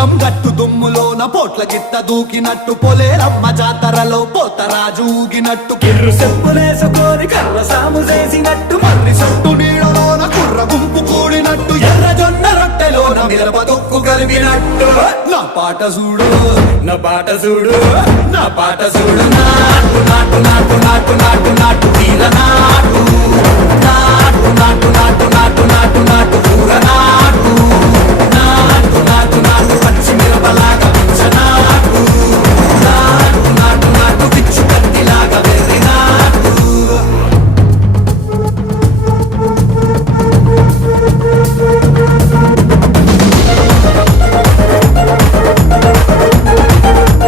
పొలం గట్టు దుమ్ములోన పోట్ల గిట్ట దూకినట్టు పొలేరమ్మ జాతరలో పోతరాజు ఊగినట్టు కిర్రు చెప్పులేసుకొని కర్ర సాము చేసినట్టు మర్రి సొట్టు నీడలోన కుర్ర గుంపు కూడినట్టు ఎర్ర జొన్న రొట్టెలోన మిరప తొక్కు కలిపినట్టు నా పాట చూడు నా పాట చూడు నా పాట చూడు నాటు నాటు నాటు నాటు నాటు నాటు తీర నాటు